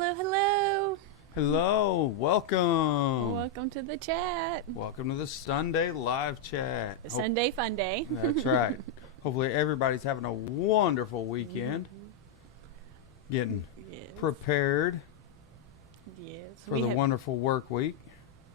Hello, hello. Hello, welcome. Welcome to the chat. Welcome to the Sunday live chat. Sunday fun day. That's right. Hopefully everybody's having a wonderful weekend. Getting prepared for the wonderful work week.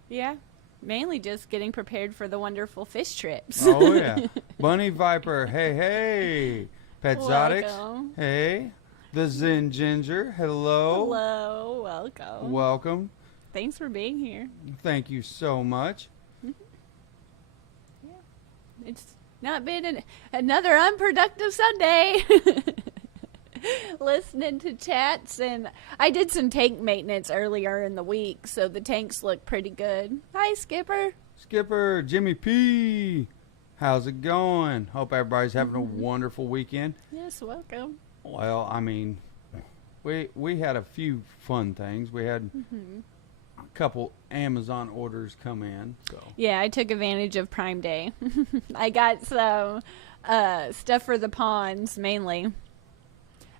Yeah, mainly just getting prepared for the wonderful fish trips. Oh, yeah. Bunny Viper, hey, hey. Petzotics, Welcome. hey. The Zen Ginger, hello. Hello, welcome. Welcome. Thanks for being here. Thank you so much. Yeah, it's not been another unproductive Sunday. Listening to chats, and I did some tank maintenance earlier in the week, so the tanks look pretty good. Hi, Skipper. Skipper, Jimmy P. How's it going? Hope everybody's having a wonderful weekend. Yes, welcome. Well, I mean, we had a few fun things. We had a couple Amazon orders come in. So yeah, I took advantage of Prime Day. I got some stuff for the ponds, mainly.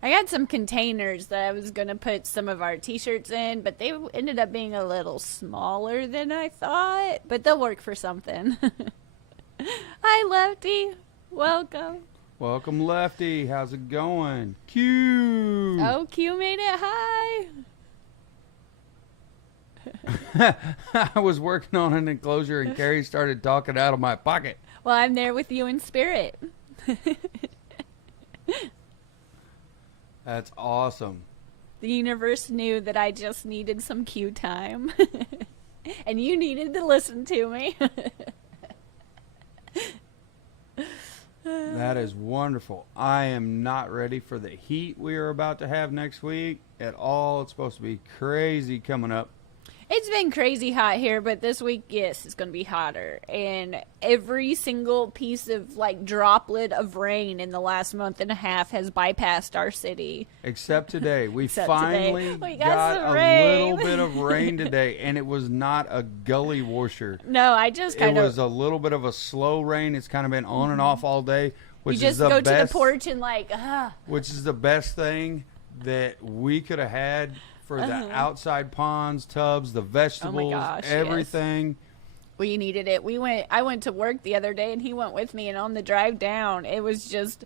I got some containers that I was going to put some of our t-shirts in, but they ended up being a little smaller than I thought. But they'll work for something. Hi, Lefty. Welcome. welcome, Lefty. How's it going? Q. Oh, Q made it. Hi. I was working on an enclosure and Kerri started talking out of my pocket. Well, I'm there with you in spirit. That's awesome. The universe knew that I just needed some Q time. And you needed to listen to me. That is wonderful. I am not ready for the heat we are about to have next week at all. It's supposed to be crazy coming up. It's been crazy hot here, but this week, yes, it's going to be hotter. And every single piece of, droplet of rain in the last month and a half has bypassed our city. Except today. We Except finally today. We got some a rain. little bit of rain today, and it was not a gully washer. No, I just It was a little bit of a slow rain. It's kind of been on and off all day, which you is just the go best, to the porch and which is the best thing that we could have had for the outside ponds, tubs, the vegetables, gosh, everything. We needed it. I went to work the other day and he went with me, and on the drive down, it was just,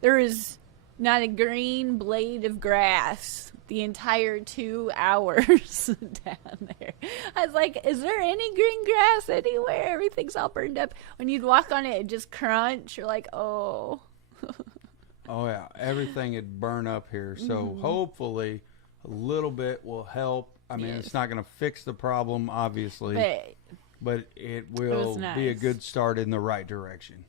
there was not a green blade of grass the entire 2 hours down there. I was like, is there any green grass anywhere? Everything's all burned up. When you'd walk on it, it just crunch. You're like, oh. Oh, yeah. Everything had burned up here. So hopefully a little bit will help. I mean, it's not going to fix the problem, obviously, but it will be a good start in the right direction.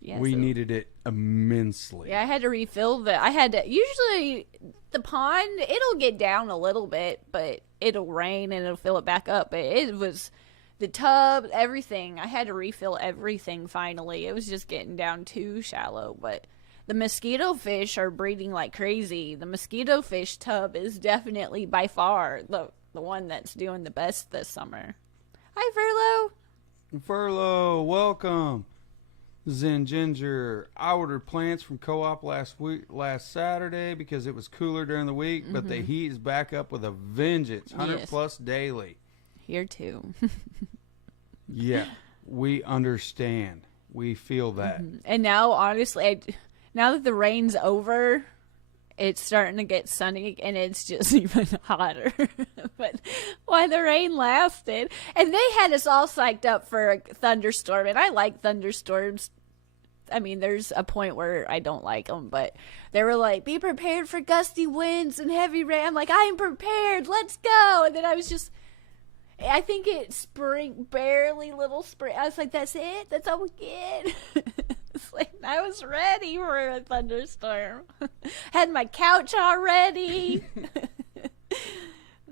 Yeah, we needed it immensely. Yeah, I had to refill usually the pond, it'll get down a little bit, but it'll rain and it'll fill it back up. But it was the tub, everything. I had to refill everything finally. It was just getting down too shallow, but the mosquito fish are breeding like crazy. The mosquito fish tub is definitely by far the one that's doing the best this summer. Hi, Furlough, welcome. Zen Ginger, I ordered plants from Co-op last Saturday because it was cooler during the week, but the heat is back up with a vengeance, 100 plus daily. Here too. Yeah, we understand. We feel that. And now, honestly, now that the rain's over, it's starting to get sunny, and it's just even hotter. But while the rain lasted, and they had us all psyched up for a thunderstorm, and I like thunderstorms. I mean, there's a point where I don't like them, but they were like, be prepared for gusty winds and heavy rain. I'm like, I'm prepared. Let's go. And then I was just, I think it's barely little spring. I was like, that's it? That's all we get? It's like, I was ready for a thunderstorm. Had my couch already.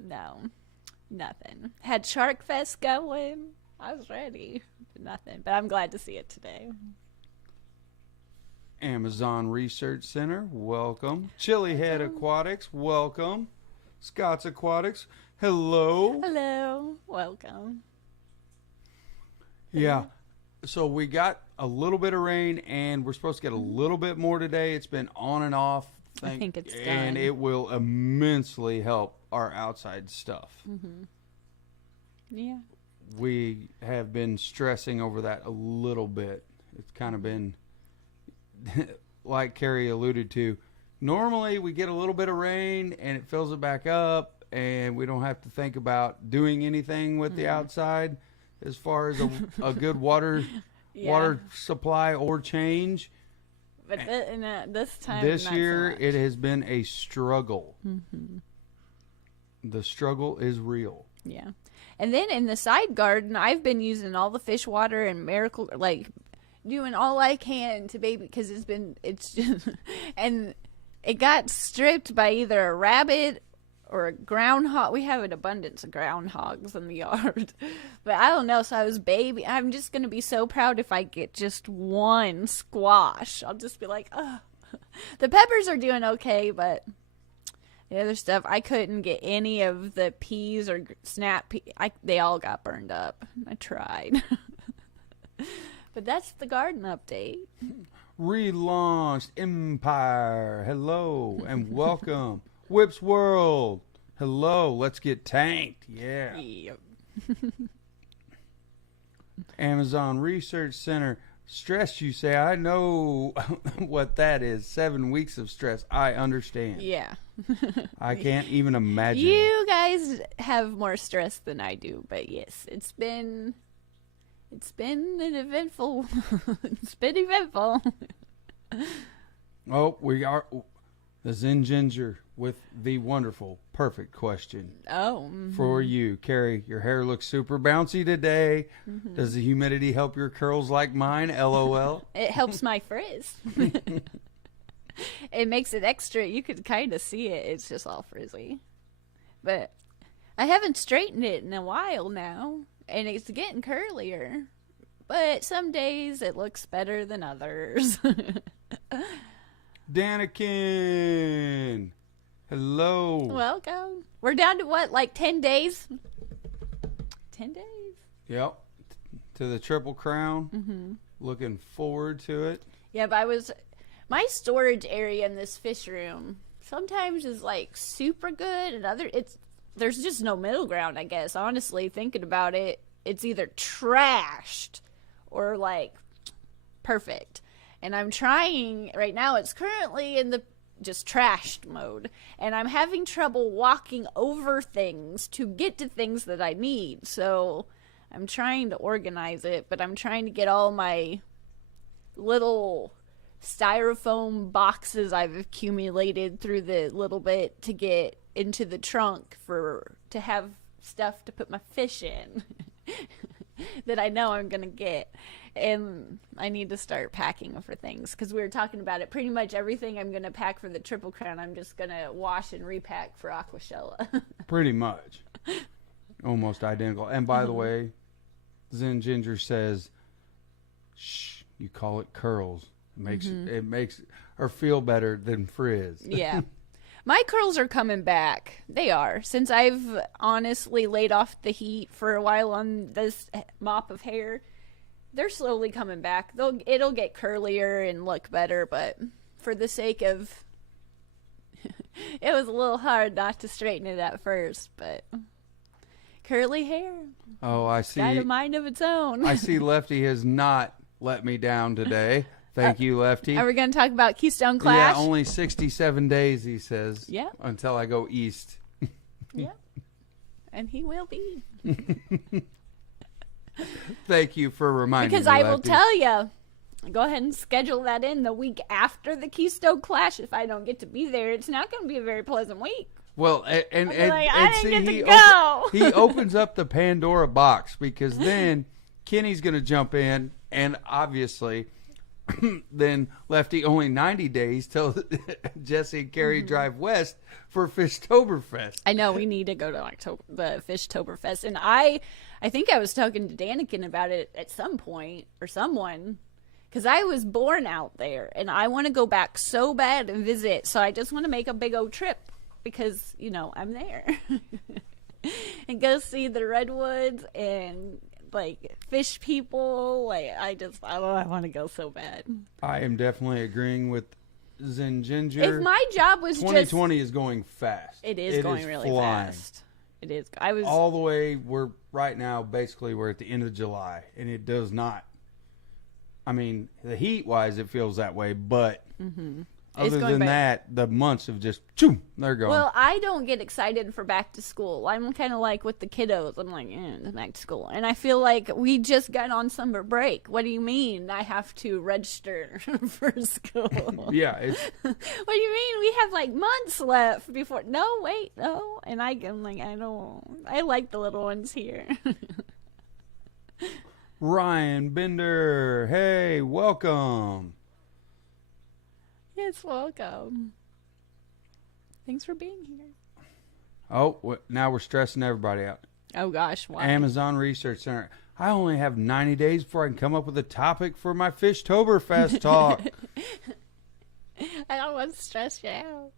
No, nothing. Had Shark Fest going. I was ready. Nothing. But I'm glad to see it today. Amazon Research Center, welcome. Chilihead Aquatics, welcome. Scott's Aquatics, hello. Hello. Welcome. Yeah. So we got a little bit of rain, and we're supposed to get a little bit more today. It's been on and off think. I think it's done. And it will immensely help our outside stuff. Mm-hmm. Yeah. We have been stressing over that a little bit. It's kind of been, like Kerri alluded to, normally we get a little bit of rain and it fills it back up and we don't have to think about doing anything with the outside as far as a good water supply or change. But this year it has been a struggle. Mm-hmm. The struggle is real. Yeah. And then in the side garden, I've been using all the fish water and miracle, like doing all I can to baby, because it's just, and it got stripped by either a rabbit or a groundhog. We have an abundance of groundhogs in the yard, but I don't know. So I'm just going to be so proud if I get just one squash. I'll just be like, oh, the peppers are doing okay, but the other stuff, I couldn't get any of the peas or snap peas. They all got burned up. I tried. But that's the garden update. Relaunched Empire. Hello and welcome. Whip's World. Hello. Let's get tanked. Yeah. Yep. Amazon Research Center. Stress, you say. I know what that is. 7 weeks of stress. I understand. Yeah. I can't even imagine. You guys have more stress than I do, but yes, it's been an eventful. It's been eventful. Oh, we are the Zen Ginger with the wonderful, perfect question. Oh. For you, Kerri, your hair looks super bouncy today. Mm-hmm. Does the humidity help your curls like mine? LOL. It helps my frizz. It makes it extra. You could kind of see it. It's just all frizzy. But I haven't straightened it in a while now, and it's getting curlier. But some days it looks better than others. Danikin. Hello. Welcome. We're down to what, like 10 days? 10 days. Yep. To the Triple Crown. Mm-hmm. Looking forward to it. Yeah, but my storage area in this fish room sometimes is like super good, and there's just no middle ground, I guess. Honestly, thinking about it, it's either trashed or like perfect. And I'm trying right now, it's currently in the just trashed mode, and I'm having trouble walking over things to get to things that I need. So I'm trying to organize it, but I'm trying to get all my little styrofoam boxes I've accumulated through the little bit to get into the trunk to have stuff to put my fish in that I know I'm gonna get. And I need to start packing for things, because we were talking about it. Pretty much everything I'm gonna pack for the Triple Crown, I'm just gonna wash and repack for Aquashella. Pretty much. Almost identical. And by the way, Zen Ginger says, shh, you call it curls. It makes her feel better than frizz. Yeah. My curls are coming back. They are. Since I've honestly laid off the heat for a while on this mop of hair, they're slowly coming back. It'll get curlier and look better, but for the sake of it was a little hard not to straighten it at first, but curly hair. Oh, I see. Got a mind of its own. I see Lefty has not let me down today. Thank you, Lefty. Are we going to talk about Keystone Clash? Yeah, only 67 days, he says. Yeah. Until I go east. Yeah. And he will be. Thank you for reminding me, because I Lefty. will tell you, go ahead and schedule that in the week after the Keystone Clash. If I don't get to be there, it's not going to be a very pleasant week. Well, I didn't get to go. He opens up the Pandora box, because then Kenny's going to jump in, and obviously then Lefty only 90 days till Jesse and Kerri drive west for Fishtoberfest. I know, we need to go to the Fishtoberfest. And I think I was talking to Danikin about it at some point, or someone, because I was born out there, and I want to go back so bad and visit. So I just want to make a big old trip, because, I'm there. And go see the redwoods and like fish people. I want to go so bad. I am definitely agreeing with and ginger. If my job was 2020 is going fast. It is going really fast. It is. I was all the way. We're right now. Basically, we're at the end of July, and it does not. I mean, the heat wise, it feels that way, but other than that, the months have just they're gone. Well, I don't get excited for back to school. I'm kind of like with the kiddos. I'm like, back to school, and I feel like we just got on summer break. What do you mean? I have to register for school? Yeah. What do you mean? We have like months left before. No, wait, no. And I'm like, I don't. I like the little ones here. Ryan Bender, hey, welcome. Yes, welcome. Thanks for being here. Oh, now we're stressing everybody out. Oh, gosh, why? Amazon Research Center. I only have 90 days before I can come up with a topic for my Fishtoberfest talk. I don't want to stress you out.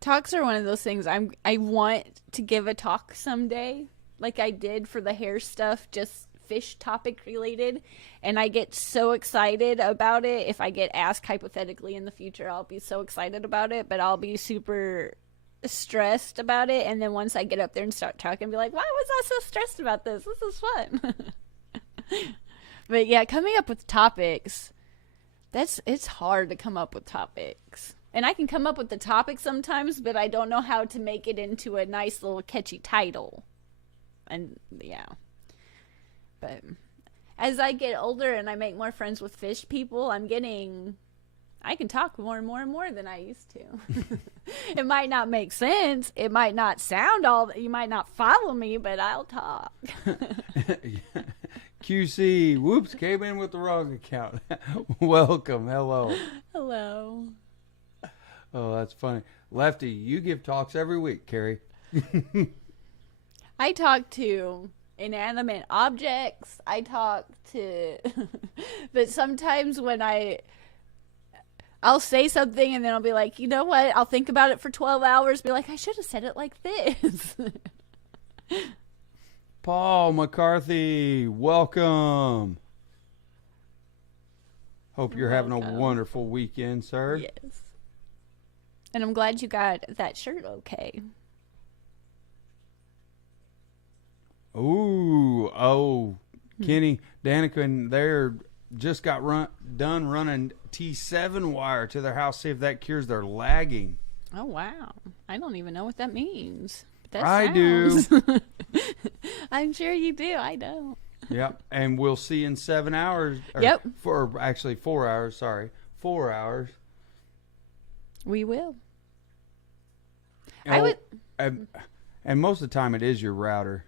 Talks are one of those things I want to give a talk someday, like I did for the hair stuff, just fish topic related, and I get so excited about it. If I get asked hypothetically in the future, I'll be so excited about it, but I'll be super stressed about it, and then once I get up there and start talking, I'll be like, why was I so stressed about this? This is fun. But yeah, coming up with topics, it's hard to come up with topics. And I can come up with the topic sometimes, but I don't know how to make it into a nice little catchy title. And yeah. But as I get older and I make more friends with fish people, I can talk more and more than I used to. It might not make sense. It might not sound you might not follow me, but I'll talk. QC, whoops, came in with the wrong account. Welcome, hello. Hello. Oh, that's funny. Lefty, you give talks every week, Kerri. I talk to inanimate objects. I talk to but sometimes when I'll say something and then I'll be like, you know what, I'll think about it for 12 hours, be like, I should have said it like this. Paul McCarthy, welcome. Hope you're having a wonderful weekend, sir. Yes. And I'm glad you got that shirt okay. Oh, Kenny, Danica, and they're just got done running T7 wire to their house, see if that cures their lagging. Oh, wow. I don't even know what that means. But I do. I'm sure you do. I don't. Yep, and we'll see in 7 hours. Yep. Actually 4 hours, sorry. 4 hours. We will. And most of the time it is your router.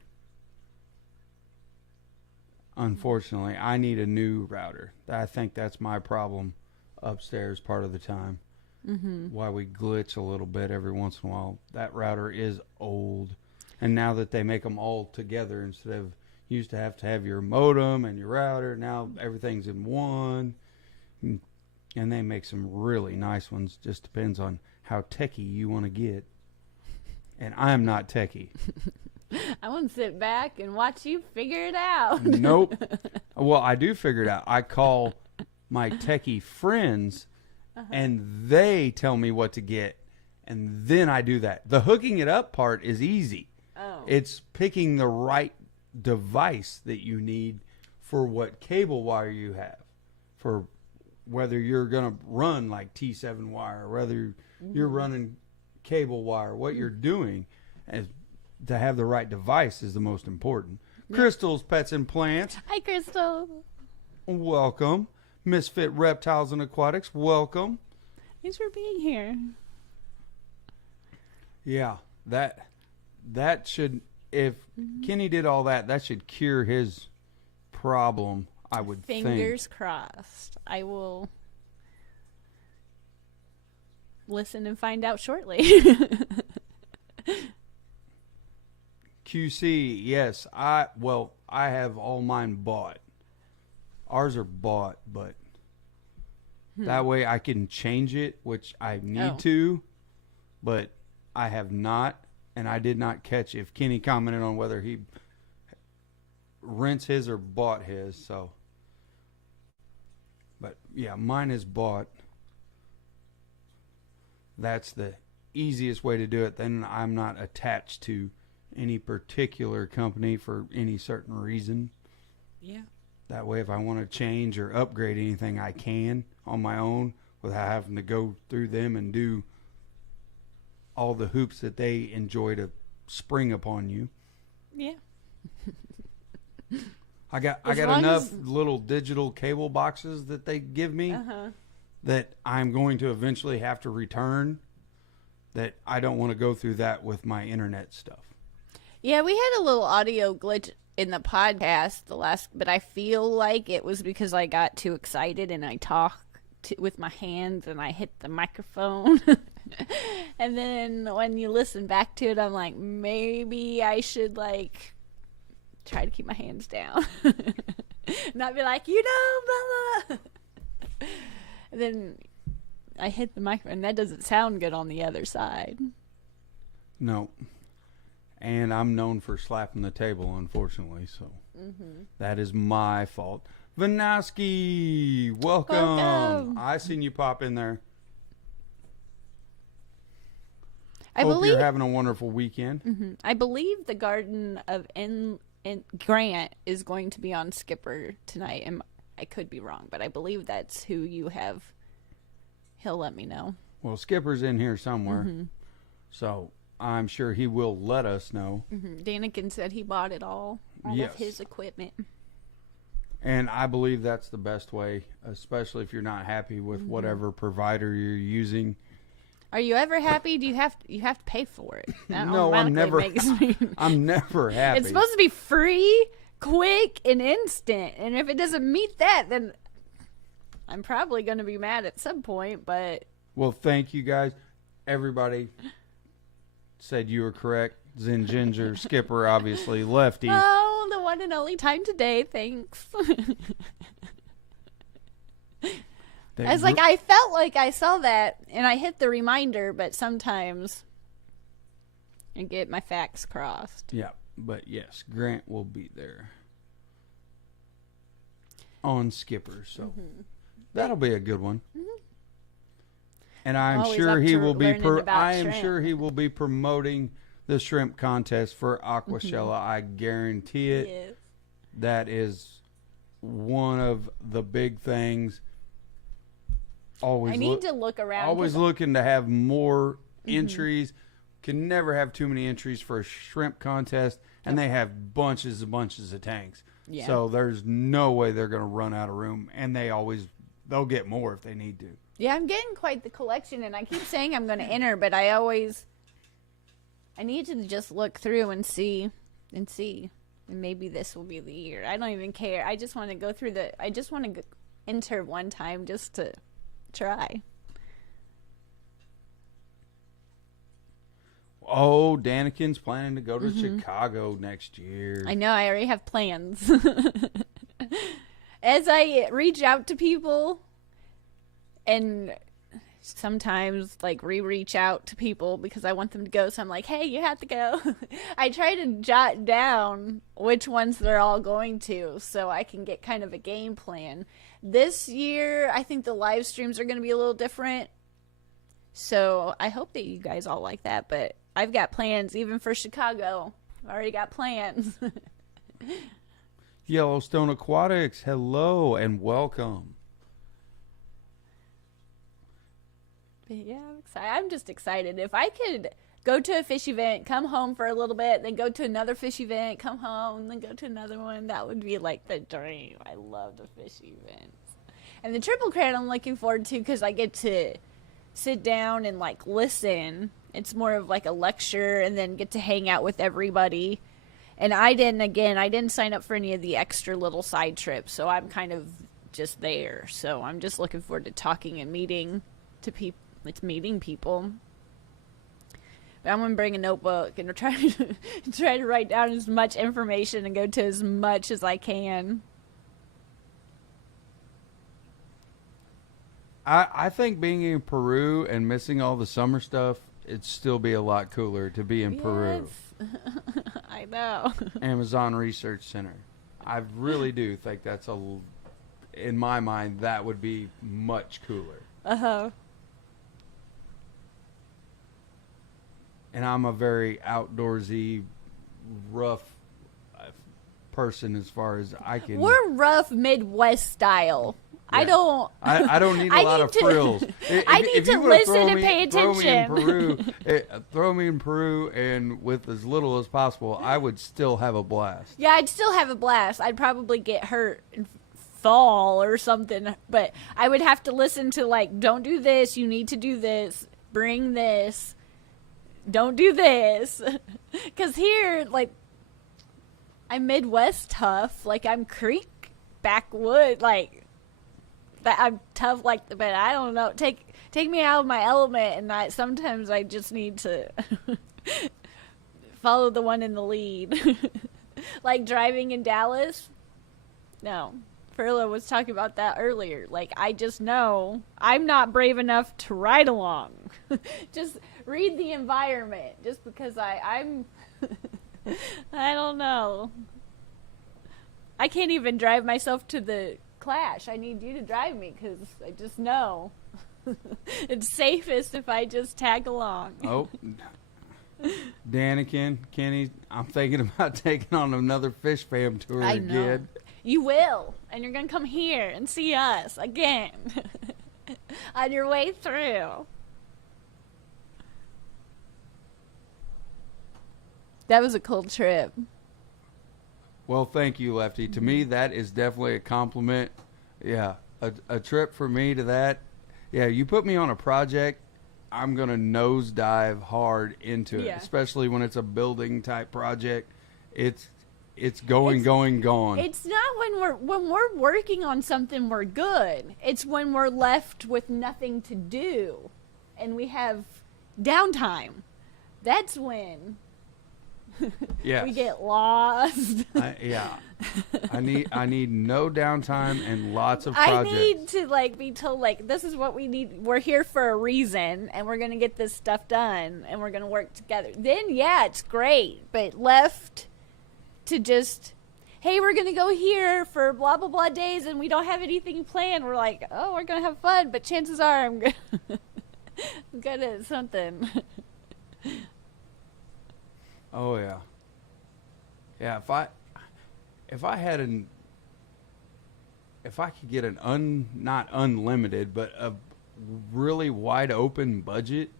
Unfortunately, I need a new router. I think that's my problem upstairs part of the time. Why we glitch a little bit every once in a while. That router is old. And now that they make them all together instead of used to have your modem and your router, now everything's in one. And they make some really nice ones. Just depends on how techie you want to get. And I'm not techie. I want to sit back and watch you figure it out. Nope. Well, I do figure it out. I call my techie friends, and they tell me what to get, and then I do that. The hooking it up part is easy. Oh. It's picking the right device that you need for what cable wire you have, for whether you're going to run like T7 wire, whether you're running cable wire, what you're doing as to have the right device is the most important. Crystal's Pets and Plants. Hi, Crystal. Welcome. Misfit Reptiles and Aquatics. Welcome. Thanks for being here. Yeah, that should, if Kenny did all that, that should cure his problem, I would think. Fingers crossed. I will listen and find out shortly. QC, yes. I have all mine bought. Ours are bought, but that way I can change it, which I need to, but I have not, and I did not catch if Kenny commented on whether he rents his or bought his, so. But yeah, mine is bought. That's the easiest way to do it. Then I'm not attached to any particular company for any certain reason. Yeah. That way, if I want to change or upgrade anything, I can on my own without having to go through them and do all the hoops that they enjoy to spring upon you. Yeah. I got enough little digital cable boxes that they give me that I'm going to eventually have to return, that I don't want to go through that with my internet stuff. Yeah, we had a little audio glitch in the podcast but I feel like it was because I got too excited and I talked with my hands and I hit the microphone. And then when you listen back to it, I'm like, maybe I should like try to keep my hands down. Not be like, blah, blah. And then I hit the microphone and that doesn't sound good on the other side. No. And I'm known for slapping the table, unfortunately, so that is my fault. Vanowski, welcome. I seen you pop in there. Hope you're having a wonderful weekend. I believe the Garden of Grant is going to be on Skipper tonight, and I could be wrong, but I believe that's who you have. He'll let me know. Well, Skipper's in here somewhere, so I'm sure he will let us know. Daniken said he bought it all of his equipment. And I believe that's the best way, especially if you're not happy with whatever provider you're using. Are you ever happy? Do you have to pay for it? That No, I'm never. I'm never happy. It's supposed to be free, quick, and instant. And if it doesn't meet that, then I'm probably going to be mad at some point. But well, thank you guys. Everybody said you were correct. Zen Ginger, Skipper, obviously Lefty. Oh, the one and only time today. Thanks. I was like, I felt like I saw that, and I hit the reminder, but sometimes I get my facts crossed. Yeah, but yes, Grant will be there on Skipper, so that'll be a good one. And I'm sure he will be. I am sure he will be promoting the shrimp contest for Aquashella. I guarantee it. Yes. That is one of the big things. Always I need to look around. Always looking to have more entries. Can never have too many entries for a shrimp contest, and they have bunches and bunches of tanks. Yeah. So there's no way they're going to run out of room, and they'll get more if they need to. Yeah, I'm getting quite the collection, and I keep saying I'm going to enter, but I need to just look through and see, and maybe this will be the year. I don't even care. I just want to go through I just want to enter one time just to try. Oh, Daniken's planning to go to Chicago next year. I know. I already have plans. As I reach out to people, and sometimes like reach out to people because I want them to go, so I'm like, hey, you have to go. I try to jot down which ones they're all going to so I can get kind of a game plan. This year, I think the live streams are going to be a little different. So I hope that you guys all like that. But I've got plans even for Chicago. I've already got plans. Yellowstone Aquatics, hello and welcome. But yeah, I'm excited. I'm just excited. If I could go to a fish event, come home for a little bit, then go to another fish event, come home, then go to another one, that would be like the dream. I love the fish events. And the Triple Crown I'm looking forward to because I get to sit down and like listen. It's more of like a lecture and then get to hang out with everybody. And I didn't sign up for any of the extra little side trips, so I'm kind of just there. So I'm just looking forward to talking and meeting people. But I'm gonna bring a notebook and try to write down as much information and go to as much as I can. I think being in Peru and missing all the summer stuff, it'd still be a lot cooler to be in Peru. I know. Amazon Research Center. I really do think that's in my mind, that would be much cooler. Uh-huh. And I'm a very outdoorsy, rough person as far as I can. We're rough Midwest style. Yeah. I don't need a lot of frills. I need to listen and pay attention. Throw me in Peru, and with as little as possible, I would still have a blast. Yeah, I'd still have a blast. I'd probably get hurt and fall or something, but I would have to listen to, like, don't do this, you need to do this, bring this, don't do this. Because here, like, I'm Midwest tough. Like, I'm Creek backwood, like, I'm tough, like, but I don't know. Take me out of my element, and sometimes I just need to follow the one in the lead. Like driving in Dallas. No, Furla was talking about that earlier. Like, I just know I'm not brave enough to ride along. Just read the environment. Just because I'm, I don't know. I can't even drive myself to the Clash. I need you to drive me because I just know it's safest if I just tag along. Oh, Danikin, Kenny, I'm thinking about taking on another Fish Fam tour again. You will, and you're gonna come here and see us again on your way through. That was a cool trip. Well, thank you, Lefty. To me, that is definitely a compliment. Yeah, a trip for me to that. Yeah, you put me on a project, I'm going to nosedive hard into it, especially when it's a building type project. It's gone. It's not when we're working on something we're good. It's when we're left with nothing to do and we have downtime. That's when we get lost. I need no downtime and lots of projects. I need to be told this is what we need. We're here for a reason, and we're gonna get this stuff done, and we're gonna work together. Then it's great. But left to just, hey, we're gonna go here for blah blah blah days, and we don't have anything planned. We're like, oh, we're gonna have fun, but chances are I'm good at something. Oh yeah. Yeah, if I could get not unlimited, but a really wide open budget,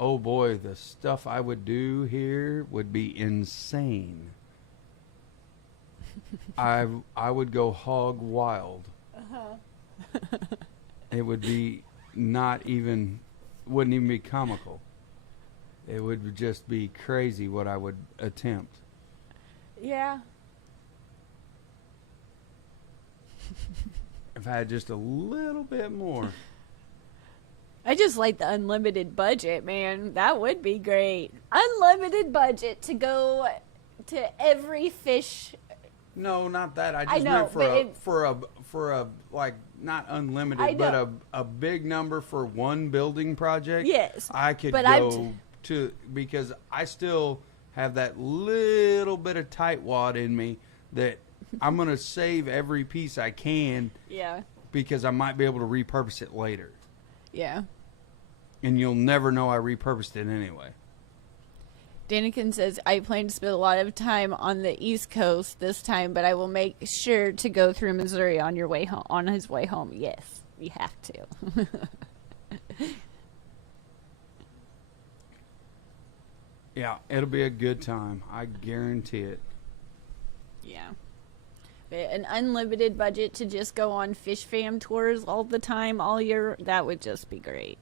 oh boy, the stuff I would do here would be insane. I would go hog wild. Uh-huh. It would be wouldn't even be comical. It would just be crazy what I would attempt. Yeah. If I had just a little bit more. I just like the unlimited budget, man. That would be great. Unlimited budget to go to every fish. No, not that. I just meant for a not unlimited, but a big number for one building project. Yes. I could go to, because I still have that little bit of tightwad in me that I'm going to save every piece I can. Yeah. Because I might be able to repurpose it later. Yeah. And you'll never know I repurposed it anyway. Danikin says, I plan to spend a lot of time on the East Coast this time, but I will make sure to go through Missouri on your way home. On his way home, yes, you have to. Yeah, it'll be a good time. I guarantee it. Yeah. But an unlimited budget to just go on Fish Fam tours all the time, all year, that would just be great.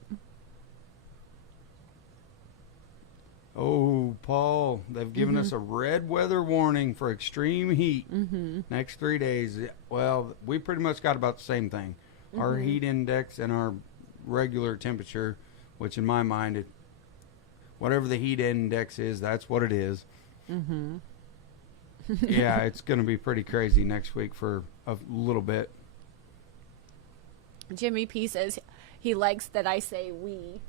Oh, Paul, they've given us a red weather warning for extreme heat next 3 days. Well, we pretty much got about the same thing. Our heat index and our regular temperature, which in my mind, whatever the heat index is, that's what it is. Mm-hmm. Yeah, it's going to be pretty crazy next week for a little bit. Jimmy P says he likes that I say we.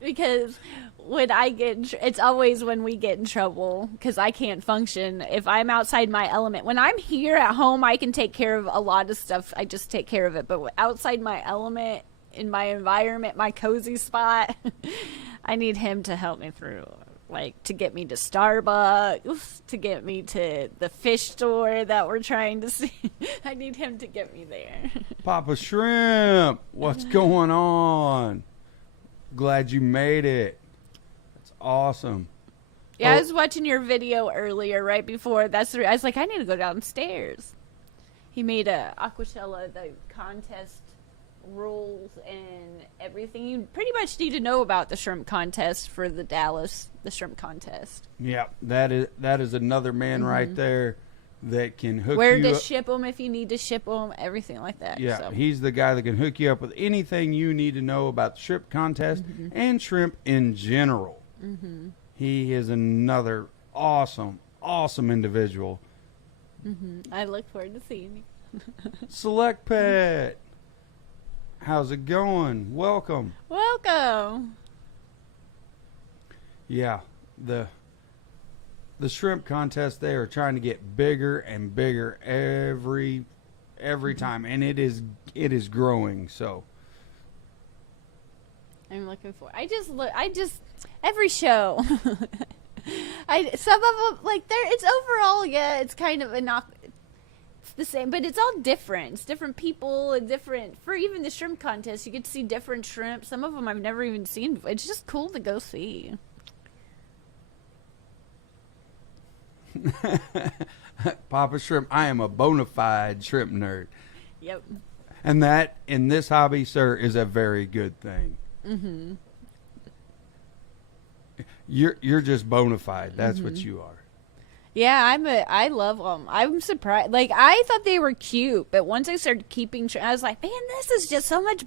Because when I get, it's always when we get in trouble, because I can't function if I'm outside my element. When I'm here at home, I can take care of a lot of stuff. I just take care of it. But outside my element, in my environment, my cozy spot, I need him to help me through. Like, to get me to Starbucks, to get me to the fish store that we're trying to see. I need him to get me there. Papa Shrimp, what's going on? Glad you made it. That's awesome. Yeah, I was watching your video earlier, right before. I was like, I need to go downstairs. He made a Aquatella, the contest rules and everything you pretty much need to know about the shrimp contest for the shrimp contest. Yeah, that is another man right there that can hook where you to up. Ship them if you need to ship them, everything like that. Yeah, so. He's the guy that can hook you up with anything you need to know about the shrimp contest and shrimp in general. He is another awesome individual. I look forward to seeing you. Select Pet, how's it going? Welcome. Yeah, the shrimp contest, they are trying to get bigger and bigger every time, and it is growing. So I'm looking for. I just every show. Some of them, like, it's overall, yeah, it's kind of it's the same, but it's all different. It's different people and different. For even the shrimp contest, you get to see different shrimp. Some of them I've never even seen before. It's just cool to go see. Papa Shrimp, I am a bona fide shrimp nerd. Yep. And that, in this hobby, sir, is a very good thing. You're just bona fide. That's what you are. Yeah, I love them. I'm surprised. Like, I thought they were cute, but once I started keeping, I was like, man, this is just so much.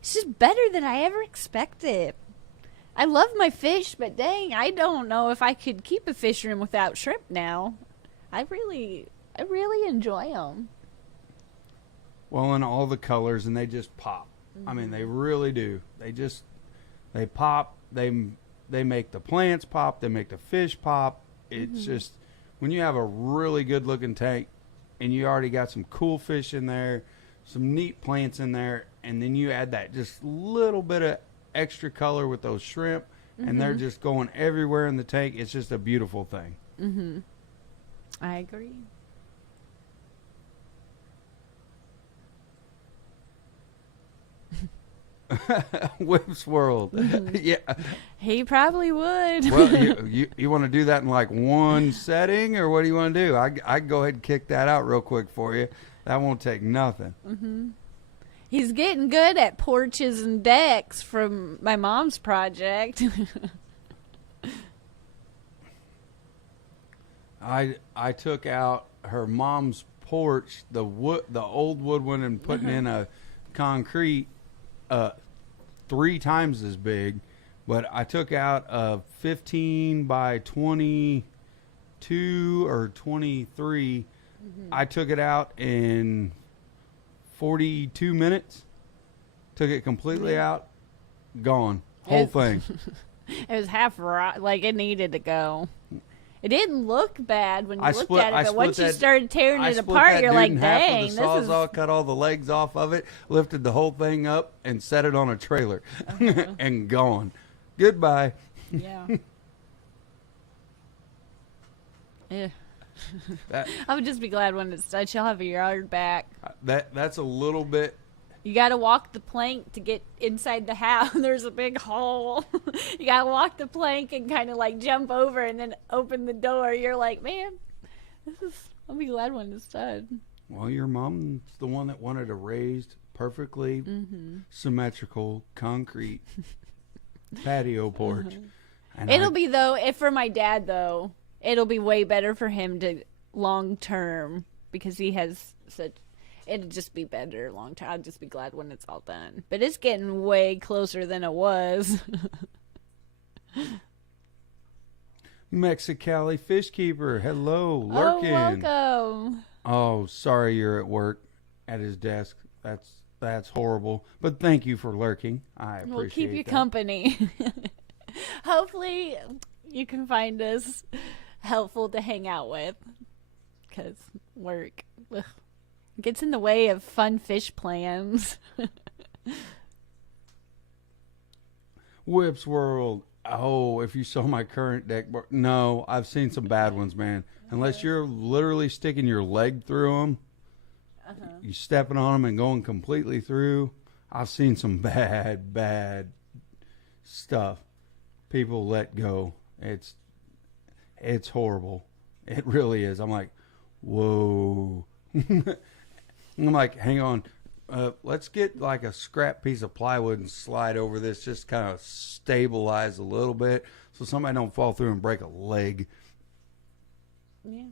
It's just better than I ever expected. I love my fish, but dang, I don't know if I could keep a fish room without shrimp now. I really enjoy them. Well, in all the colors, and they just pop. I mean, they really do. They pop. They make the plants pop. They make the fish pop. It's just, when you have a really good looking tank and you already got some cool fish in there, some neat plants in there, and then you add that just little bit of extra color with those shrimp, and they're just going everywhere in the tank. It's just a beautiful thing. I agree. Whip's World. Yeah. He probably would. Well, you want to do that in like one setting, or what do you want to do? I can go ahead and kick that out real quick for you. That won't take nothing. He's getting good at porches and decks from my mom's project. I took out her mom's porch, the old wood one, and putting in a concrete 3 times as big. But I took out a 15 by 22 or 23. I took it out in 42 minutes. Took it completely out. Gone. Whole thing. It was half rot. Like, it needed to go. It didn't look bad when you looked at it, but once you started tearing it apart, you're like, dang, this is... Sawzall, cut all the legs off of it, lifted the whole thing up, and set it on a trailer. And gone. Goodbye. Yeah. Yeah. I would just be glad when it's done. She'll have a yard back. That's a little bit. You got to walk the plank to get inside the house. There's a big hole. You got to walk the plank and kind of like jump over and then open the door. You're like, man, I'll be glad when it's done. Well, your mom's the one that wanted a raised, perfectly symmetrical concrete patio porch. And it'll be, though, if for my dad, though, it'll be way better for him to long term, because he has such. It'd just be better long term. I'll just be glad when it's all done. But it's getting way closer than it was. Mexicali Fish Keeper, hello, lurking. Oh, welcome. Oh, sorry you're at work at his desk. That's That's horrible. But thank you for lurking. I appreciate We'll keep you that. company. Hopefully you can find us helpful to hang out with. Because work gets in the way of fun fish plans. Whips World. Oh, if you saw my current deck. No, I've seen some bad ones, man. Unless you're literally sticking your leg through them. You stepping on them and going completely through. I've seen some bad stuff. People let go. It's horrible. It really is. I'm like, whoa. I'm like, hang on. Let's get like a scrap piece of plywood and slide over this, just kind of stabilize a little bit so somebody don't fall through and break a leg. Yeah.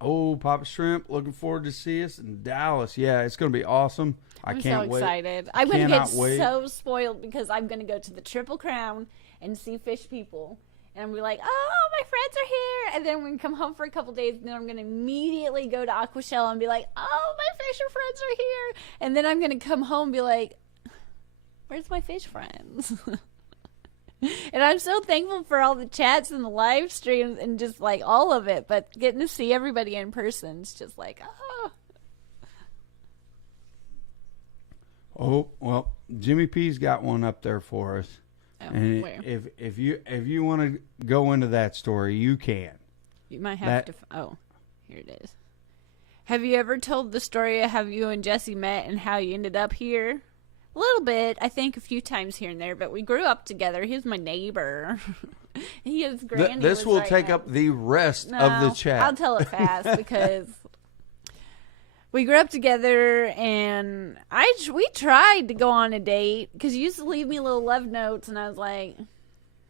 Oh, Papa Shrimp, looking forward to see us in Dallas. Yeah, it's going to be awesome. I'm can't so wait. excited. I'm going to get wait. so spoiled because I'm going to go to the Triple Crown and see fish people. And I'm going to be like, oh, my friends are here. And then we're going to come home for a couple days. And then I'm going to immediately go to Aquashell and be like, oh, my fisher friends are here. And then I'm going to come home and be like, where's my fish friends? And I'm so thankful for all the chats and the live streams and just like all of it. But getting to see everybody in person is just like, oh. Oh, well, Jimmy P's got one up there for us. Oh, and where? if you want to go into that story, you can. You might have to. Oh, here it is. Have you ever told the story of how you and Jesse met and how you ended up here? A little bit, I think, a few times here and there, but we grew up together. He was my neighbor. He is Granny. This will right take now. up the rest of the chat. I'll tell it fast because we grew up together, and we tried to go on a date because you used to leave me little love notes, and I was like,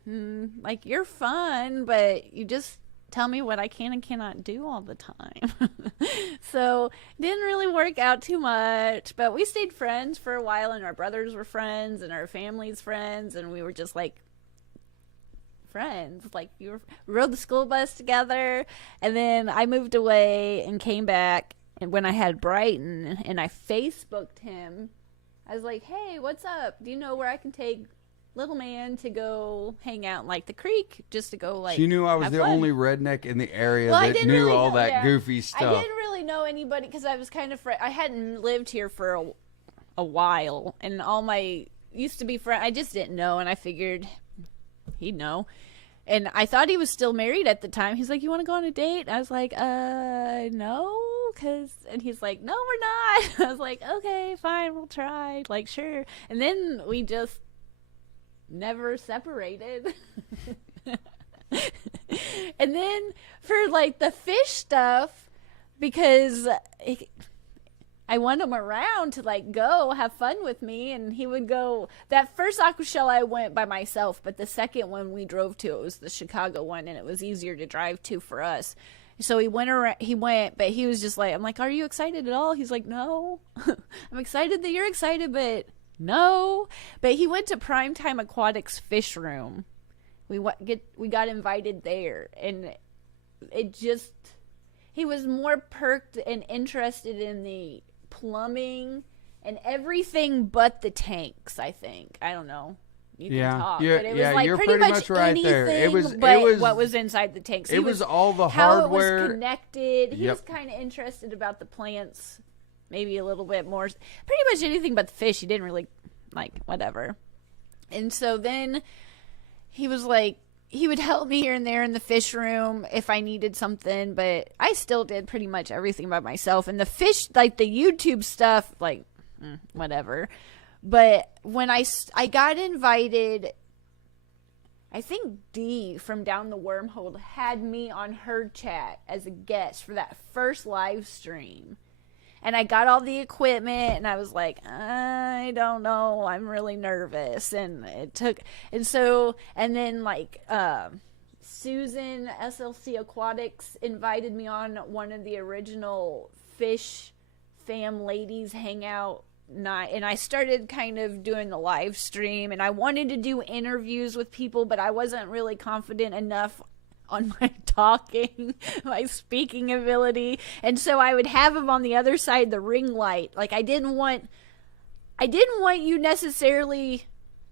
like, you're fun, but you just tell me what I can and cannot do all the time. So didn't really work out too much, but we stayed friends for a while, and our brothers were friends and our family's friends, and we were just like friends. Like we rode the school bus together, and then I moved away and came back, and when I had Brighton and I Facebooked him, I was like, hey, what's up? Do you know where I can take little man to go hang out in like the creek, just to go like. She knew I was the fun. only redneck in the area Well, that knew really all know, that yeah. goofy stuff. I didn't really know anybody because I was kind of I hadn't lived here for a while, and all my used to be friends I just didn't know, and I figured he'd know. And I thought he was still married at the time. He's like, you want to go on a date? I was like, no, and he's like, no, we're not. I was like, okay, fine, we'll try. Like, sure. And then we just never separated. And then for like the fish stuff, because I want him around to like go have fun with me, and he would go. That first Aquashell I went by myself, but the second one we drove to, it was the Chicago one, and it was easier to drive to for us. So he went around, but he was just like, I'm like, are you excited at all? He's like, no. I'm excited that you're excited, but no. But he went to Primetime Aquatics Fish Room. We got invited there, and he was more perked and interested in the plumbing and everything but the tanks, I think. I don't know. You can talk. But it was like you're pretty much right anything there. It was what was inside the tanks. It was all the how hardware. It was connected. He was kind of interested about the plants, maybe a little bit more. Pretty much anything but the fish. He didn't really like, whatever. And so then he was like, he would help me here and there in the fish room if I needed something, but I still did pretty much everything by myself. And the fish, like the YouTube stuff, like, whatever. But when I got invited, I think Dee from Down the Wormhole had me on her chat as a guest for that first live stream. And I got all the equipment, and I was like, I don't know, I'm really nervous. And then like Susan, SLC Aquatics, invited me on one of the original Fish Fam Ladies Hangout night, and I started kind of doing the live stream, and I wanted to do interviews with people, but I wasn't really confident enough on my talking, my speaking ability. And so I would have him on the other side of the ring light. Like I didn't want you necessarily,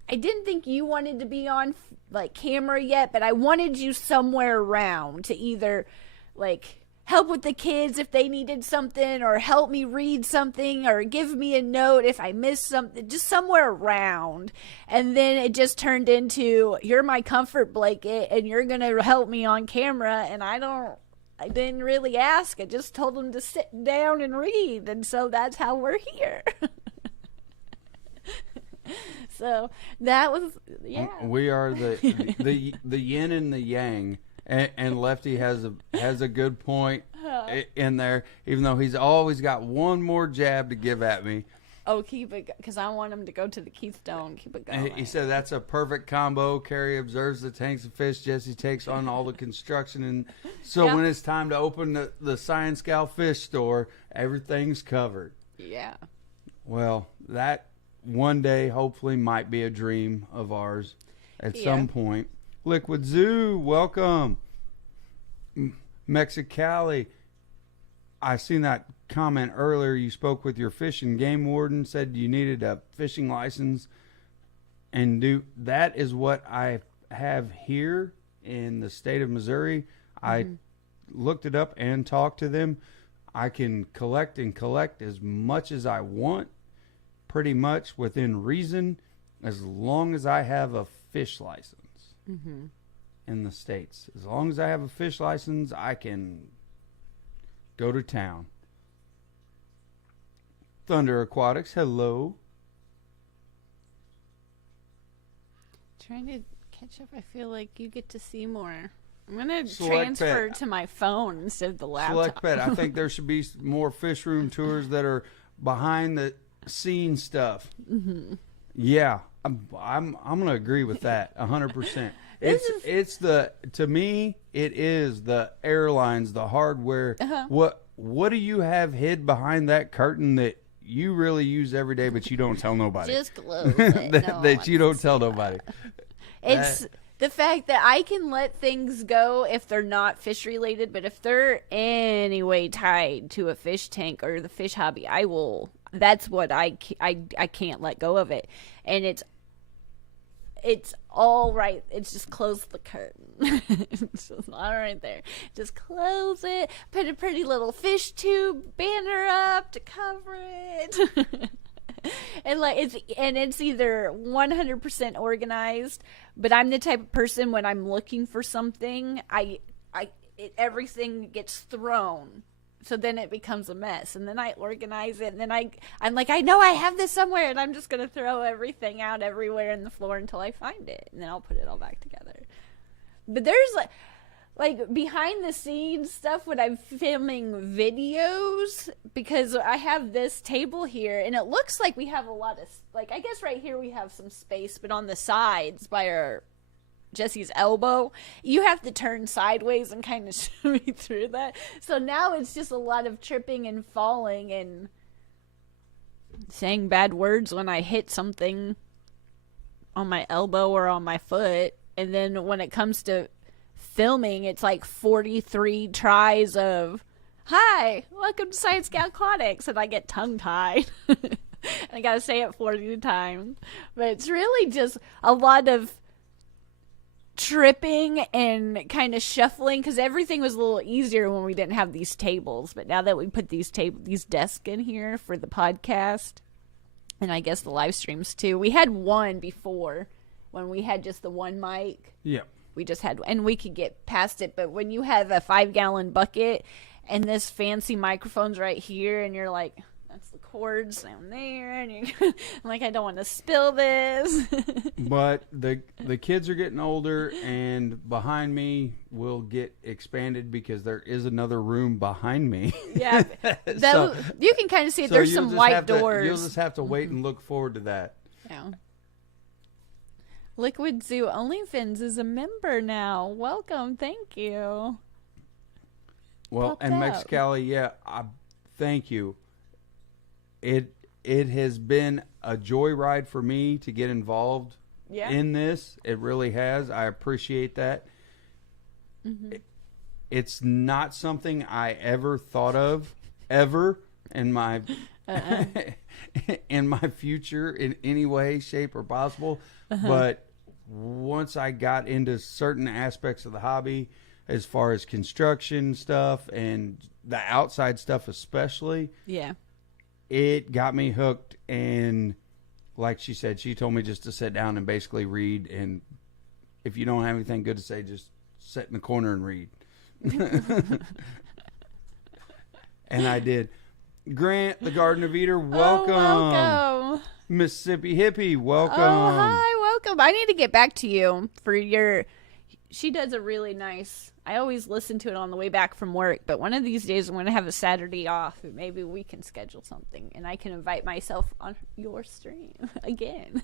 I didn't think you wanted to be on like camera yet, but I wanted you somewhere around to either like help with the kids if they needed something, or help me read something, or give me a note if I missed something, just somewhere around. And then it just turned into, you're my comfort blanket and you're going to help me on camera. And I didn't really ask. I just told them to sit down and read. And so that's how we're here. So that was, yeah. We are the yin and the yang. And Lefty has a good point in there, even though he's always got one more jab to give at me. Oh, keep it, because I want him to go to the Keystone. Keep it going. He said that's a perfect combo. Kerri observes the tanks of fish. Jesse takes on all the construction. And so when it's time to open the ScienceGal fish store, everything's covered. Yeah. Well, that one day hopefully might be a dream of ours at some point. Liquid Zoo, welcome. Mexicali, I seen that comment earlier. You spoke with your fish and game warden, said you needed a fishing license, and that is what I have here in the state of Missouri. I looked it up and talked to them. I can collect as much as I want, pretty much within reason, as long as I have a fish license. In the States. As long as I have a fish license, I can go to town. Thunder Aquatics, hello. Trying to catch up. I feel like you get to see more. I'm going to transfer to my phone instead of the laptop. Select Pet, I think there should be more fish room tours that are behind the scene stuff. Yeah, I'm going to agree with that 100%. To me, it is the airlines, the hardware. What do you have hid behind that curtain that you really use every day, but you don't tell nobody? Just close it. that you don't tell nobody. It's the fact that I can let things go if they're not fish related, but if they're any way tied to a fish tank or the fish hobby, I will. That's what I can't let go of it, and it's all right. It's just close the curtain. It's just all right there. Just close it. Put a pretty little fish tube banner up to cover it. And it's either 100% organized, but I'm the type of person when I'm looking for something, everything gets thrown. So then it becomes a mess, and then I organize it, and then I'm like, I know I have this somewhere, and I'm just going to throw everything out everywhere in the floor until I find it, and then I'll put it all back together. But there's like behind the scenes stuff when I'm filming videos, because I have this table here, and it looks like we have a lot of, like, I guess right here we have some space, but on the sides by our Jesse's elbow, you have to turn sideways and kind of show me through that. So now it's just a lot of tripping and falling and saying bad words when I hit something on my elbow or on my foot. And then when it comes to filming, it's like 43 tries of, hi, welcome to ScienceGal Aquatics, and I get tongue-tied. I gotta say it 40 times. But it's really just a lot of tripping and kind of shuffling, because everything was a little easier when we didn't have these tables, but now that we put these desks in here for the podcast, and I guess the live streams too. We had one before when we had just the one mic. Yeah, we just had, and we could get past it, but when you have a 5-gallon bucket and this fancy microphone's right here, and you're like, that's the cords down there, and you're like, I don't want to spill this. But the kids are getting older, and behind me will get expanded because there is another room behind me. Yeah, so, you can kind of see it. There's some white doors. You'll just have to wait and look forward to that. Yeah. Liquid Zoo OnlyFins is a member now. Welcome, thank you. Well, and Mexicali, thank you. It has been a joyride for me to get involved in this. It really has. I appreciate that. it's not something I ever thought of ever in my in my future in any way, shape, or possible. But once I got into certain aspects of the hobby, as far as construction stuff and the outside stuff especially, it got me hooked. And like she said, she told me just to sit down and basically read, and if you don't have anything good to say, just sit in the corner and read. And I did. Grant, the Garden of Eater, welcome. Oh, welcome. Mississippi Hippie, welcome. Oh, hi, welcome. I need to get back to you for your... She does a really nice... I always listen to it on the way back from work, but one of these days I'm going to have a Saturday off, and maybe we can schedule something, and I can invite myself on your stream again.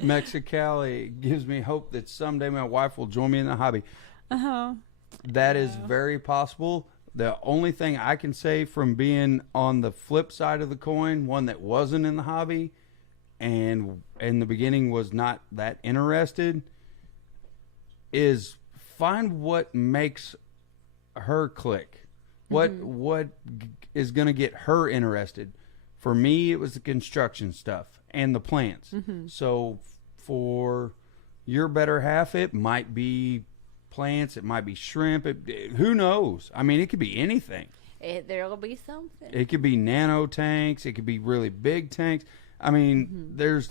Mexicali gives me hope that someday my wife will join me in the hobby. That is very possible. The only thing I can say from being on the flip side of the coin, one that wasn't in the hobby and in the beginning was not that interested, is find what makes her click. What is going to get her interested. For me, it was the construction stuff and the plants. So for your better half, it might be plants, it might be shrimp, who knows? I mean, it could be anything. There'll be something. It could be nano tanks, it could be really big tanks. I mean, there's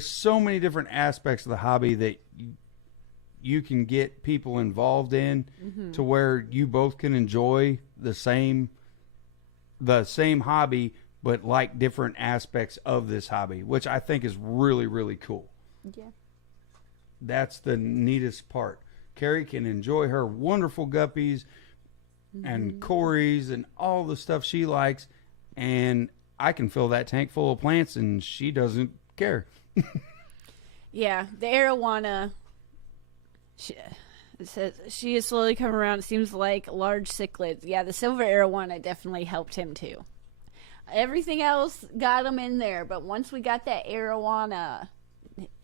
so many different aspects of the hobby that you can get people involved in to where you both can enjoy the same hobby, but like different aspects of this hobby, which I think is really, really cool. Yeah. That's the neatest part. Kerri can enjoy her wonderful guppies and cories and all the stuff she likes, and I can fill that tank full of plants, and she doesn't care. Yeah, the arowana, it says she is slowly coming around. It seems like large cichlids. Yeah, the silver arowana definitely helped him too. Everything else got him in there, but once we got that arowana,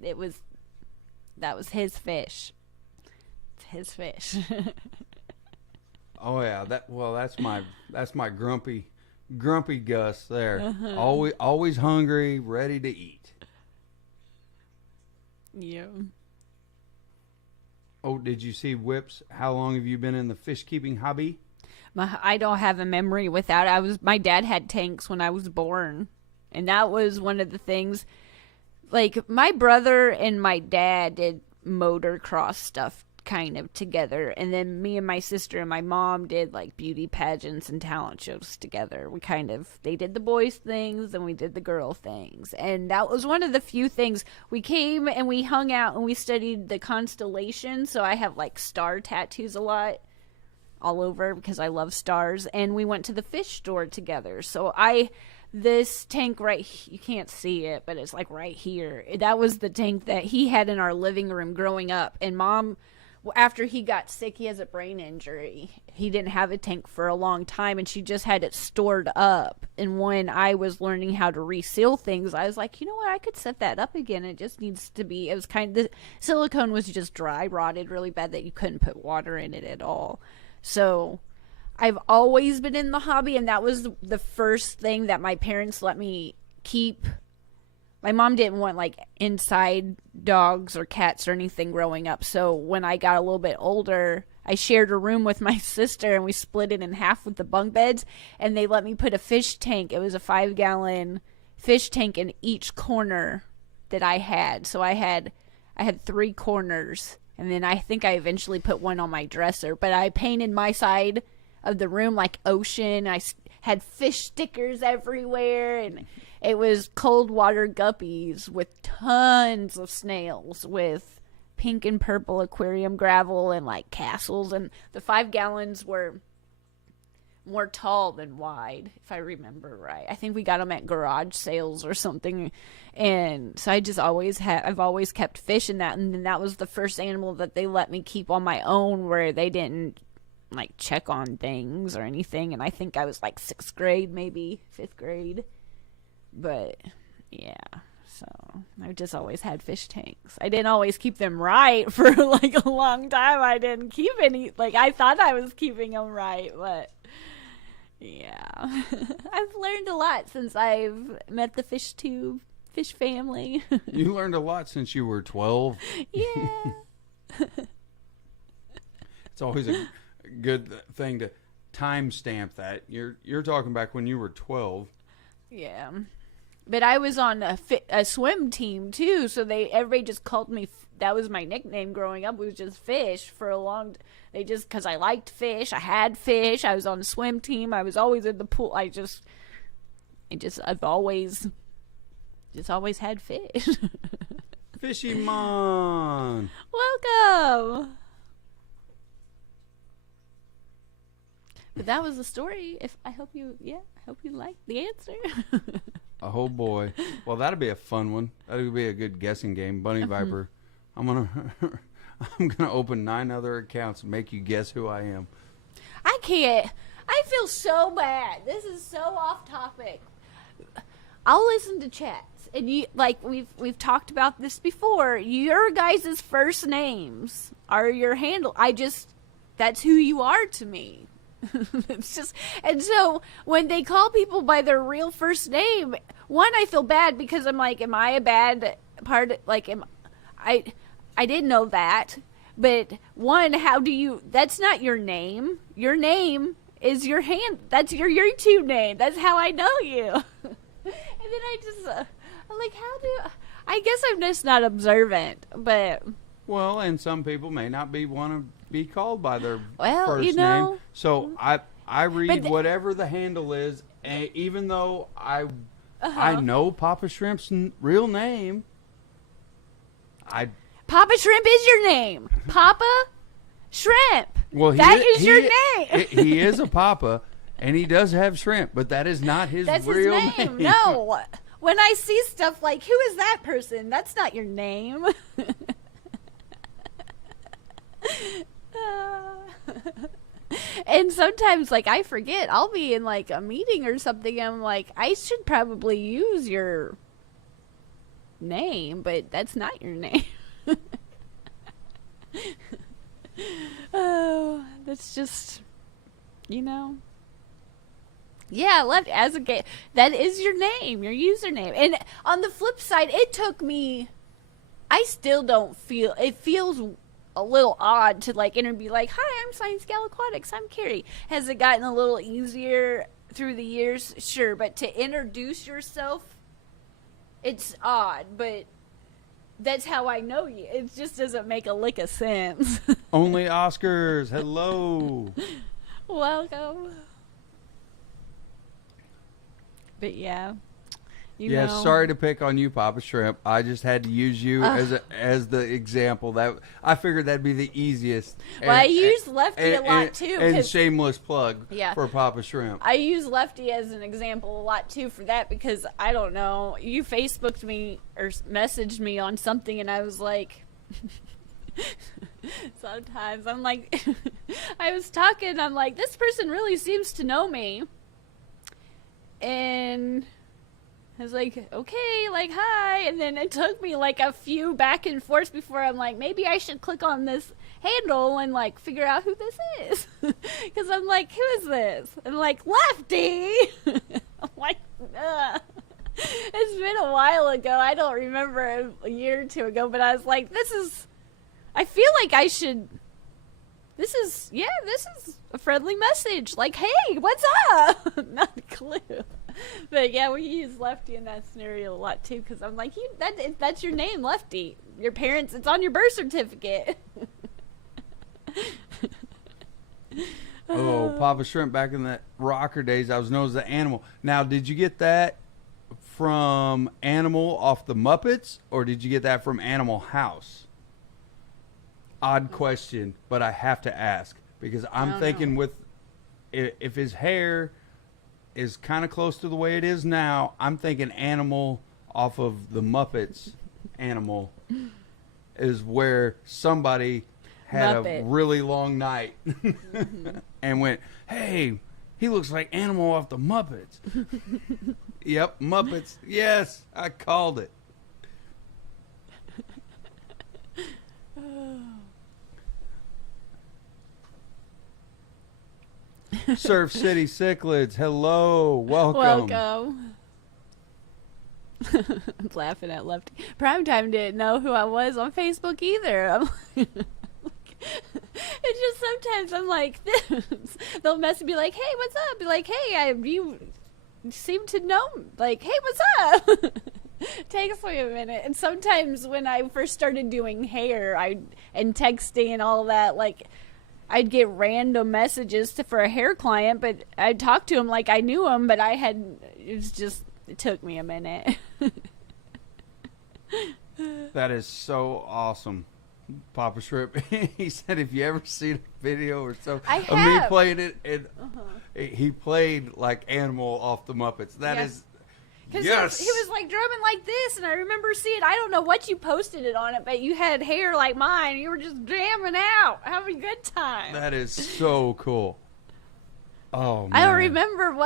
that was his fish. His fish. Oh yeah, that's my grumpy Gus there. Always hungry, ready to eat. Yeah. Oh, did you see Whips? How long have you been in the fish keeping hobby? I don't have a memory without. My dad had tanks when I was born, and that was one of the things. Like, my brother and my dad did motocross stuff kind of together, and then me and my sister and my mom did like beauty pageants and talent shows together. They did the boys things and we did the girl things, and that was one of the few things. We came and we hung out and we studied the constellations, so I have like star tattoos a lot all over because I love stars, and we went to the fish store together. So this tank you can't see it, but it's like right here. That was the tank that he had in our living room growing up. And Mom, after he got sick, he has a brain injury. He didn't have a tank for a long time, and she just had it stored up. And when I was learning how to reseal things, I was like, you know what? I could set that up again. It just needs to be, the silicone was just dry, rotted really bad that you couldn't put water in it at all. So I've always been in the hobby, and that was the first thing that my parents let me keep. My mom didn't want like inside dogs or cats or anything growing up, so when I got a little bit older, I shared a room with my sister, and we split it in half with the bunk beds, and they let me put a fish tank. It was a 5-gallon fish tank in each corner that I had. So I had 3 corners, and then I think I eventually put one on my dresser, but I painted my side of the room like ocean. I had fish stickers everywhere, and it was cold water guppies with tons of snails with pink and purple aquarium gravel and like castles, and the 5 gallons were more tall than wide, if I remember right. I think we got them at garage sales or something, and so I've always kept fish in that, and then that was the first animal that they let me keep on my own, where they didn't like check on things or anything. And I think I was like 6th grade, maybe 5th grade, but yeah. So I've just always had fish tanks. I didn't always keep them right for like a long time. I didn't keep any, like I thought I was keeping them right, but yeah. I've learned a lot since I've met the fish family. You learned a lot since you were 12. Yeah. It's always a good thing to timestamp that. You're talking back when you were 12. Yeah. But I was on a swim team too, so everybody just called me. That was my nickname growing up. Was just Fish for a long. They just because I liked fish. I had fish. I was on a swim team. I was always in the pool. I've always had fish. Fishy Mon. Welcome. But that was the story. I hope you liked the answer. Oh boy. Well, that'll be a fun one. That'll be a good guessing game. Bunny Viper. I'm gonna open 9 other accounts and make you guess who I am. I can't. I feel so bad. This is so off topic. I'll listen to chats, and you like we've talked about this before. Your guys' first names are your handle. That's who you are to me. It's just, and so when they call people by their real first name, one, I feel bad because I'm like, am I a bad part? Like, I didn't know that, but one, that's not your name. Your name is your that's your YouTube name. That's how I know you. And then I'm like, I guess I'm just not observant, but. Well, and some people may not want to be called by their first name. So I read whatever the handle is, and even though I know Papa Shrimp's real name, Papa Shrimp is your name. Papa Shrimp. Well, that is your name. He is a Papa, and he does have shrimp, but that is not his real name. No. When I see stuff like, who is that person? That's not your name. And sometimes, like, I forget. I'll be in, like, a meeting or something, and I'm like, I should probably use your name, but that's not your name. Oh, that's just, Yeah, as a game, that is your name, your username. And on the flip side, it took me, I still don't feel, it feels a little odd to like enter and be like, hi, I'm ScienceGal Aquatics, I'm Kerri. Has it gotten a little easier through the years? Sure, but to introduce yourself, it's odd, but that's how I know you. It just doesn't make a lick of sense. Only Oscars, hello. Welcome. But yeah. You know. Sorry to pick on you, Papa Shrimp. I just had to use you as the example. That I figured that'd be the easiest. Well, I use Lefty a lot too. And shameless plug for Papa Shrimp. I use Lefty as an example a lot too for that because I don't know. You Facebooked me or messaged me on something, and I was like. Sometimes I'm like, I was talking. I'm like, this person really seems to know me, and. I was like, okay, like, hi. And then it took me like a few back and forth before I'm like, maybe I should click on this handle and like figure out who this is. Because I'm like, who is this? And I'm like, Lefty. I'm like, ugh. It's been a while ago. I don't remember a year or two ago, but I was like, I feel like I should. This is a friendly message. Like, hey, what's up? Not a clue. But yeah, we use Lefty in that scenario a lot too, because I'm like, that's your name, Lefty. Your parents, it's on your birth certificate. Oh, Papa Shrimp, back in the rocker days, I was known as the Animal. Now, did you get that from Animal off the Muppets, or did you get that from Animal House? Odd question, but I have to ask, because I'm thinking if his hair is kind of close to the way it is now, I'm thinking Animal off of the Muppets. Animal is where somebody had a really long night and went, hey, he looks like Animal off the Muppets. Yep, Muppets. Yes, I called it. Surf City Cichlids, hello, welcome. Welcome. I'm laughing at Lefty. Primetime didn't know who I was on Facebook either. It's just sometimes I'm like this. They'll message me like, "Hey, what's up?" Be like, "Hey, you seem to know." Like, "Hey, what's up?" Takes me a minute. And sometimes when I first started doing hair, and texting and all that, like, I'd get random messages for a hair client, but I'd talk to him like I knew him, but it took me a minute. That is so awesome. Papa Shrimp, he said, if you ever seen a video or something of me playing it, and he played like Animal off the Muppets. That is, yes. He was like drumming like this, and I remember seeing, I don't know what you posted it on it, but you had hair like mine. You were just jamming out, having a good time. That is so cool. Oh, man. I don't remember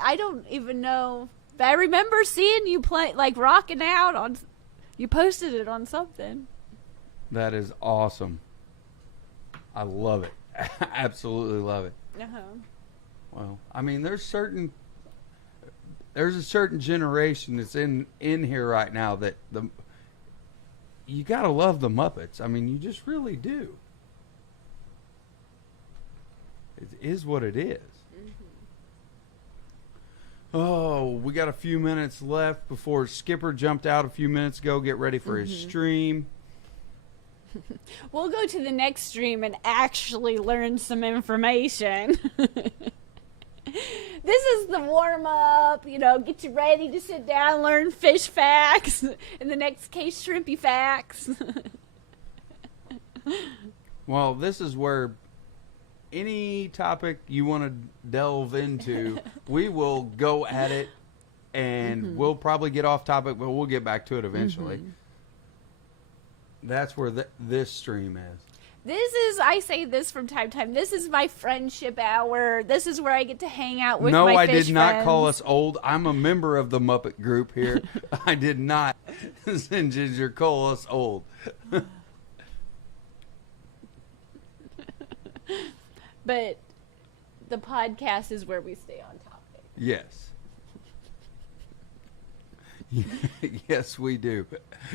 I don't even know, but I remember seeing you play, like rocking out on, you posted it on something. That is awesome. I love it. Absolutely love it. Well, I mean, there's a certain generation that's in here right now that you gotta love the Muppets. I mean, you just really do. It is what it is. Oh, we got a few minutes left before Skipper jumped out a few minutes ago. Get ready for his stream. We'll go to the next stream and actually learn some information. This is the warm-up, get you ready to sit down, learn fish facts, in the next case, shrimpy facts. Well, this is where any topic you want to delve into, we will go at it, and we'll probably get off topic, but we'll get back to it eventually. That's where this stream is. I say this from time to time, this is my friendship hour. This is where I get to hang out with my fish friends. No, I did not call us old. I'm a member of the Muppet group here. I did not send Ginger call us old. But the podcast is where we stay on topic. Yes. Yes, we do.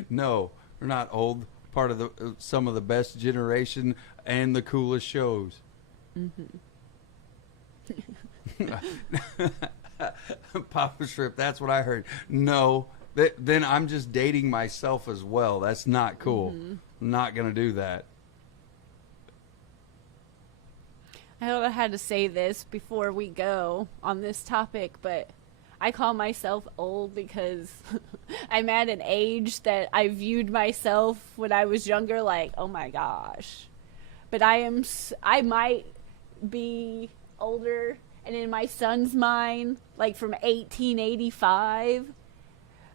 No, we're not old. Part of some of the best generation and the coolest shows. Papa Shrimp, that's what I heard. No, then I'm just dating myself as well. That's not cool. I'm not going to do that. I don't know how to say this before we go on this topic, but I call myself old because I'm at an age that I viewed myself when I was younger like, oh my gosh. But I might be older, and in my son's mind, like from 1885.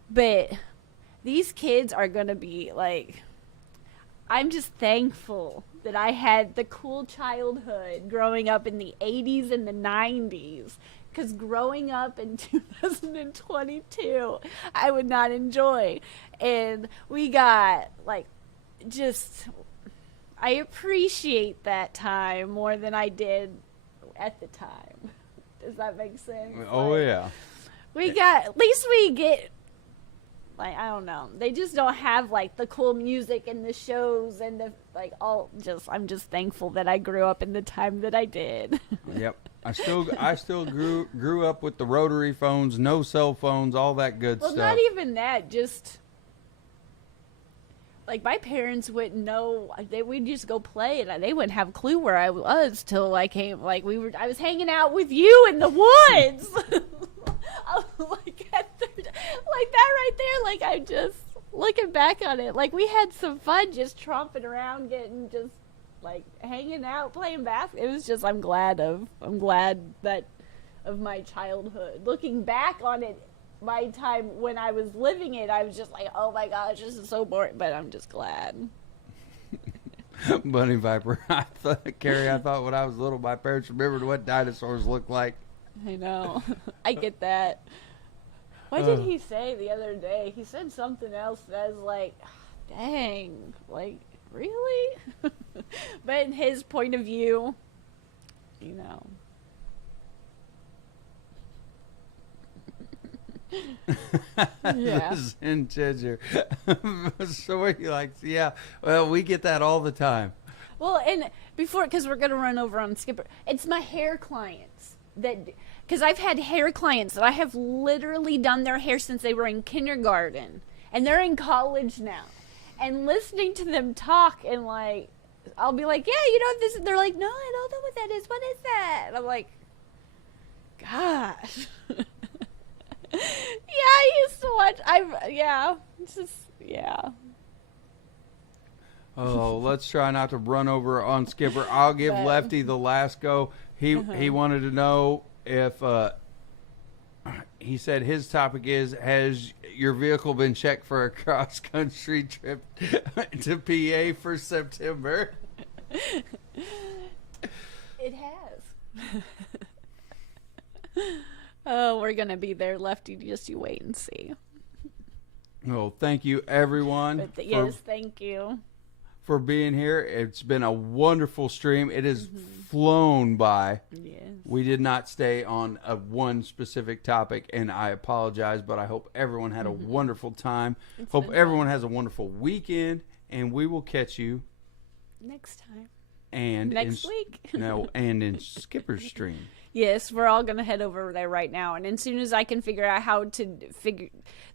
But these kids are going to be like, I'm just thankful that I had the cool childhood growing up in the 80s and the 90s. Because growing up in 2022, I would not enjoy. And we got, I appreciate that time more than I did at the time. Does that make sense? Oh, yeah. At least we get, I don't know. They just don't have, the cool music and the shows and I'm just thankful that I grew up in the time that I did. Yep. I still grew up with the rotary phones, no cell phones, all that good stuff. Well, not even that. Just my parents wouldn't know. We'd just go play, and they wouldn't have a clue where I was till I came. I was hanging out with you in the woods. Like that right there. I'm just looking back on it. We had some fun just tromping around, getting just. Hanging out, playing basketball. It was just, I'm glad that of my childhood. Looking back on it, my time when I was living it, I was just like, oh my gosh, this is so boring, but I'm just glad. Bunny Viper. Kerri, I thought when I was little, my parents remembered what dinosaurs looked like. I know. I get that. What did he say the other day? He said something else that was dang, really? But in his point of view, Yeah. Zen ginger. So what you like? Yeah. Well, we get that all the time. Well, and before, because we're going to run over on Skipper, it's my hair clients because I've had hair clients that I have literally done their hair since they were in kindergarten, and they're in college now. And listening to them talk, and like, I'll be like, yeah, you know this. They're like, no, I don't know what that is. What is that? And I'm like, gosh. Yeah, I used to watch. Yeah. Oh, let's try not to run over on Skipper. I'll give Lefty the last go. He wanted to know if he said his topic is, has your vehicle been checked for a cross country trip to PA for September? It has. Oh, we're gonna be there, Lefty. Just you wait and see. Well, thank you, everyone. Yes, thank you for being here. It's been a wonderful stream. It has flown by. Yes. We did not stay on one specific topic, and I apologize, but I hope everyone had a wonderful time. Hope everyone has a wonderful weekend, and we will catch you next time. And next week. And in Skipper's stream. Yes, we're all going to head over there right now. And as soon as I can figure out how to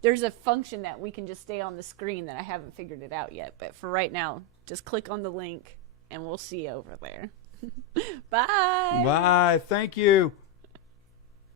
there's a function that we can just stay on the screen that I haven't figured it out yet. But for right now, just click on the link and we'll see you over there. Bye. Bye. Thank you.